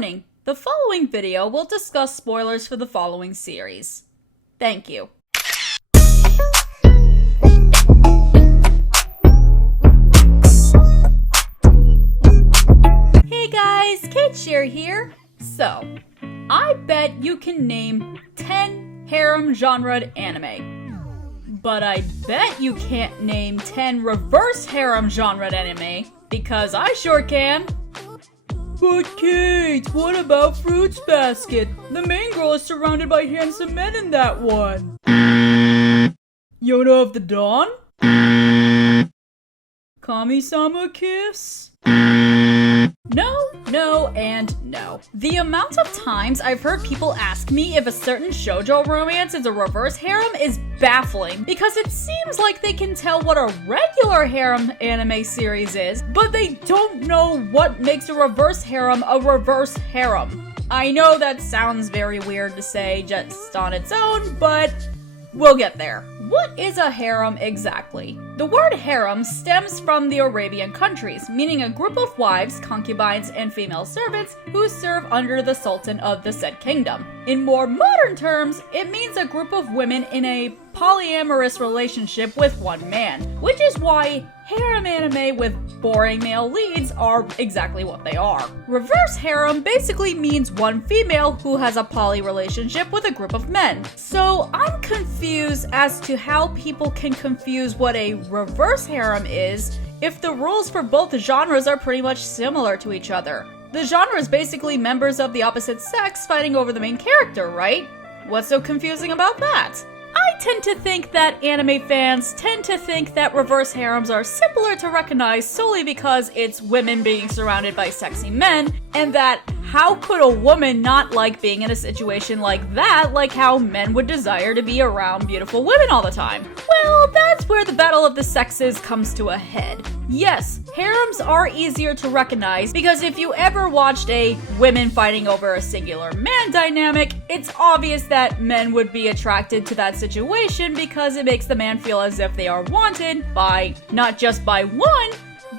Warning, the following video will discuss spoilers for the following series. Thank you. Hey guys, Cait here. So, I bet you can name 10 harem genred anime. But I bet you can't name 10 reverse harem genred anime, because I sure can. But Cait, what about Fruits Basket? The main girl is surrounded by handsome men in that one. Yoda of the Dawn? Kami-sama Kiss? No, and no. The amount of times I've heard people ask me if a certain shoujo romance is a reverse harem is baffling, because it seems like they can tell what a regular harem anime series is, but they don't know what makes a reverse harem. I know that sounds very weird to say just on its own, but we'll get there. What is a harem exactly? The word harem stems from the Arabian countries, meaning a group of wives, concubines, and female servants who serve under the sultan of the said kingdom. In more modern terms, it means a group of women in a polyamorous relationship with one man, which is why harem anime with boring male leads are exactly what they are. Reverse harem basically means one female who has a poly relationship with a group of men. So I'm confused as to how people can confuse what a reverse harem is if the rules for both genres are pretty much similar to each other. The genre is basically members of the opposite sex fighting over the main character, right? What's so confusing about that? I tend to think that anime fans tend to think that reverse harems are simpler to recognize solely because it's women being surrounded by sexy men, and that how could a woman not like being in a situation like that, like how men would desire to be around beautiful women all the time? Well, that's where the battle of the sexes comes to a head. Yes, harems are easier to recognize because if you ever watched a women fighting over a singular man dynamic, it's obvious that men would be attracted to that situation because it makes the man feel as if they are wanted by not just by one,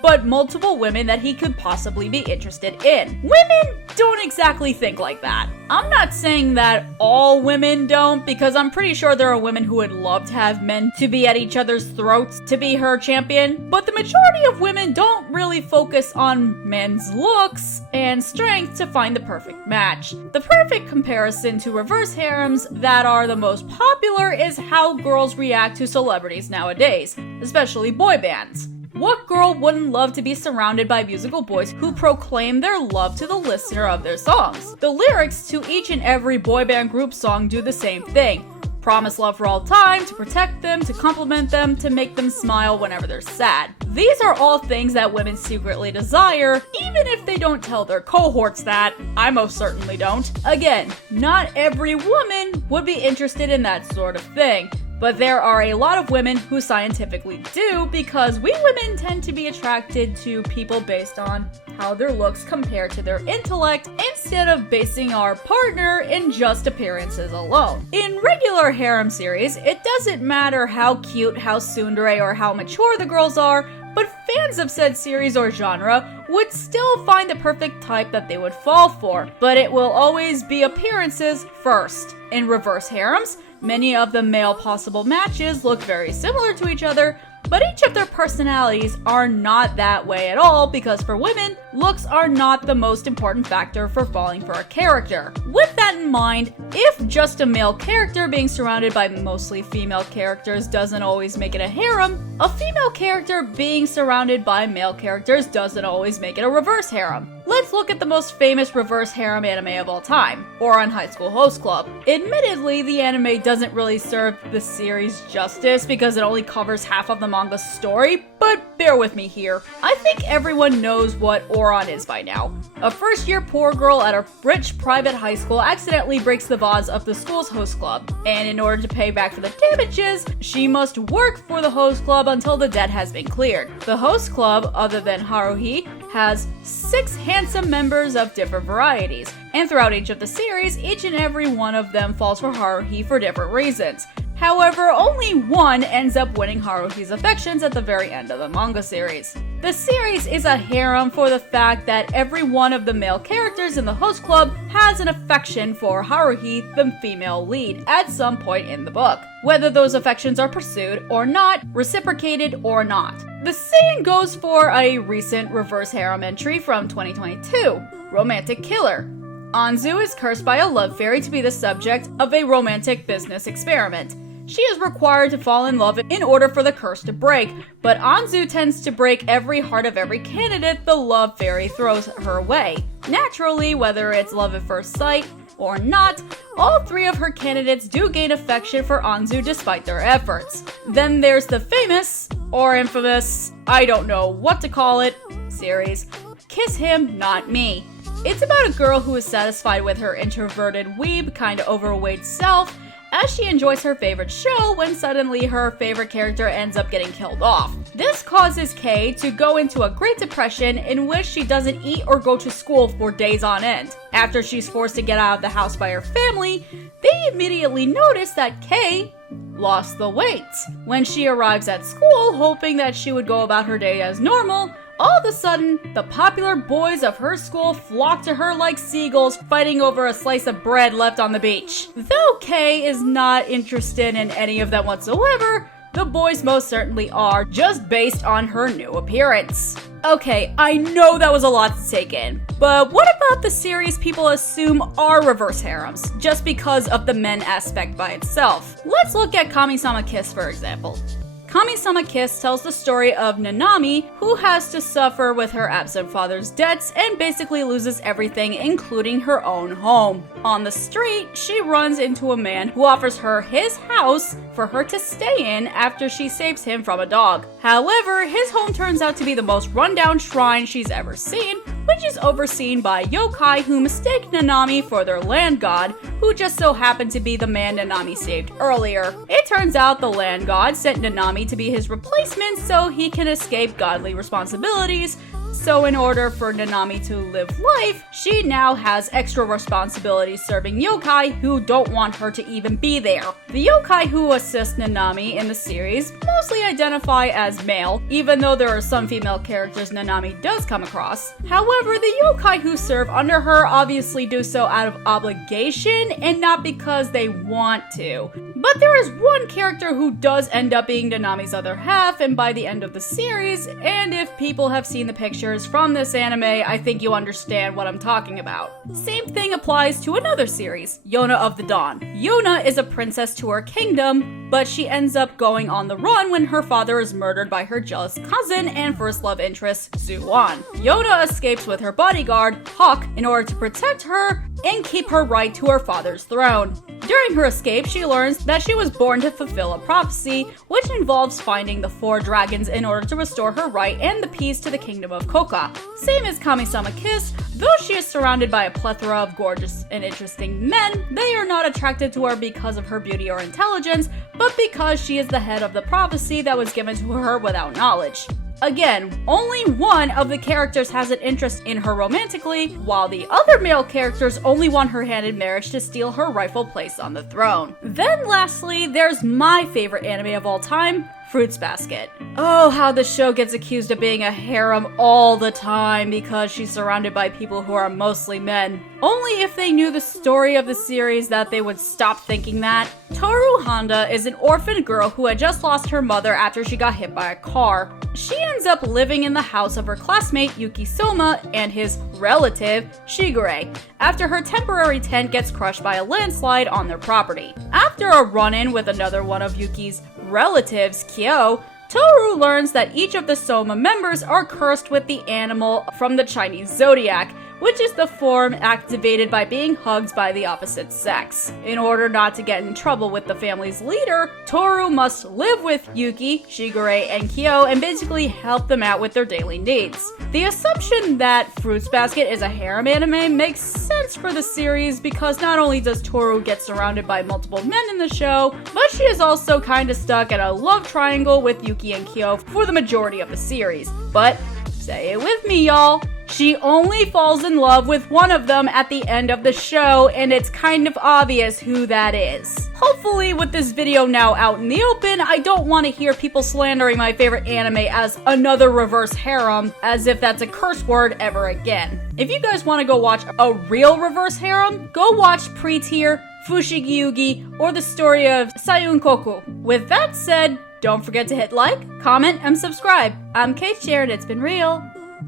but multiple women that he could possibly be interested in. Women don't exactly think like that. I'm not saying that all women don't, because I'm pretty sure there are women who would love to have men to be at each other's throats to be her champion, but the majority of women don't really focus on men's looks and strength to find the perfect match. The perfect comparison to reverse harems that are the most popular is how girls react to celebrities nowadays, especially boy bands. What girl wouldn't love to be surrounded by musical boys who proclaim their love to the listener of their songs? The lyrics to each and every boy band group song do the same thing. Promise love for all time, to protect them, to compliment them, to make them smile whenever they're sad. These are all things that women secretly desire, even if they don't tell their cohorts that. I most certainly don't. Again, not every woman would be interested in that sort of thing. But there are a lot of women who scientifically do, because we women tend to be attracted to people based on how their looks compare to their intellect, instead of basing our partner in just appearances alone. In regular harem series, it doesn't matter how cute, how tsundere, or how mature the girls are, but fans of said series or genre would still find the perfect type that they would fall for, but it will always be appearances first. In reverse harems, many of the male possible matches look very similar to each other, but each of their personalities are not that way at all, because for women, looks are not the most important factor for falling for a character. With that in mind, if just a male character being surrounded by mostly female characters doesn't always make it a harem, a female character being surrounded by male characters doesn't always make it a reverse harem. Let's look at the most famous reverse harem anime of all time, Ouran High School Host Club. Admittedly, the anime doesn't really serve the series justice because it only covers half of the manga's story, but bear with me here. I think everyone knows what Ouran is by now. A first-year poor girl at a rich private high school accidentally breaks the vase of the school's host club, and in order to pay back for the damages, she must work for the host club until the debt has been cleared. The host club, other than Haruhi, has 6 handsome members of different varieties, and throughout each of the series, each and every one of them falls for Haruhi for different reasons. However, only one ends up winning Haruhi's affections at the very end of the manga series. The series is a harem for the fact that every one of the male characters in the host club has an affection for Haruhi, the female lead, at some point in the book. Whether those affections are pursued or not, reciprocated or not. The same goes for a recent reverse harem entry from 2022, Romantic Killer. Anzu is cursed by a love fairy to be the subject of a romantic business experiment. She is required to fall in love in order for the curse to break, but Anzu tends to break every heart of every candidate the love fairy throws her way. Naturally, whether it's love at first sight or not, all three of her candidates do gain affection for Anzu despite their efforts. Then there's the famous, or infamous, I don't know what to call it, series, Kiss Him, Not Me. It's about a girl who is satisfied with her introverted weeb, kinda overweight self, as she enjoys her favorite show when suddenly her favorite character ends up getting killed off. This causes Cait to go into a great depression in which she doesn't eat or go to school for days on end. After she's forced to get out of the house by her family, they immediately notice that Cait lost the weight. When she arrives at school hoping that she would go about her day as normal, all of a sudden, the popular boys of her school flock to her like seagulls fighting over a slice of bread left on the beach. Though Kay is not interested in any of them whatsoever, the boys most certainly are, just based on her new appearance. Okay, I know that was a lot to take in, but what about the series people assume are reverse harems, just because of the men aspect by itself? Let's look at Kami-sama Kiss for example. Kami-sama Kiss tells the story of Nanami, who has to suffer with her absent father's debts and basically loses everything, including her own home. On the street, she runs into a man who offers her his house for her to stay in after she saves him from a dog. However, his home turns out to be the most rundown shrine she's ever seen, which is overseen by yokai who mistake Nanami for their land god, who just so happened to be the man Nanami saved earlier. It turns out the land god sent Nanami to be his replacement so he can escape godly responsibilities. So in order for Nanami to live life, she now has extra responsibilities serving yokai who don't want her to even be there. The yokai who assist Nanami in the series mostly identify as male, even though there are some female characters Nanami does come across. However, the yokai who serve under her obviously do so out of obligation and not because they want to. But there is one character who does end up being Nanami's other half, and by the end of the series, and if people have seen the pictures from this anime, I think you understand what I'm talking about. Same thing applies to another series, Yona of the Dawn. Yona is a princess to her kingdom, but she ends up going on the run when her father is murdered by her jealous cousin and first love interest, Zuan. Yona escapes with her bodyguard, Hawk, in order to protect her and keep her right to her father's throne. During her escape, she learns that she was born to fulfill a prophecy, which involves finding the 4 dragons in order to restore her right and the peace to the kingdom of Koka. Same as Kami-sama Kiss, though she is surrounded by a plethora of gorgeous and interesting men, they are not attracted to her because of her beauty or intelligence, but because she is the head of the prophecy that was given to her without knowledge. Again, only one of the characters has an interest in her romantically, while the other male characters only want her hand in marriage to steal her rightful place on the throne. Then lastly, there's my favorite anime of all time, Fruits Basket. Oh, how the show gets accused of being a harem all the time because she's surrounded by people who are mostly men. Only if they knew the story of the series that they would stop thinking that. Toru Honda is an orphan girl who had just lost her mother after she got hit by a car. She ends up living in the house of her classmate Yuki Soma and his relative Shigure after her temporary tent gets crushed by a landslide on their property. After a run-in with another one of Yuki's relatives, Kyo, Toru learns that each of the Soma members are cursed with the animal from the Chinese zodiac, which is the form activated by being hugged by the opposite sex. In order not to get in trouble with the family's leader, Toru must live with Yuki, Shigure, and Kyo and basically help them out with their daily needs. The assumption that Fruits Basket is a harem anime makes sense for the series because not only does Toru get surrounded by multiple men in the show, but she is also kinda stuck in a love triangle with Yuki and Kyo for the majority of the series. But say it with me, y'all. She only falls in love with one of them at the end of the show, and it's kind of obvious who that is. Hopefully, with this video now out in the open, I don't want to hear people slandering my favorite anime as another reverse harem, as if that's a curse word ever again. If you guys want to go watch a real reverse harem, go watch Pre-Tier, Fushigi-Yugi, or the story of Sayunkoku. With that said, don't forget to hit like, comment, and subscribe. I'm Cait and it's been real.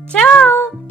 Ciao!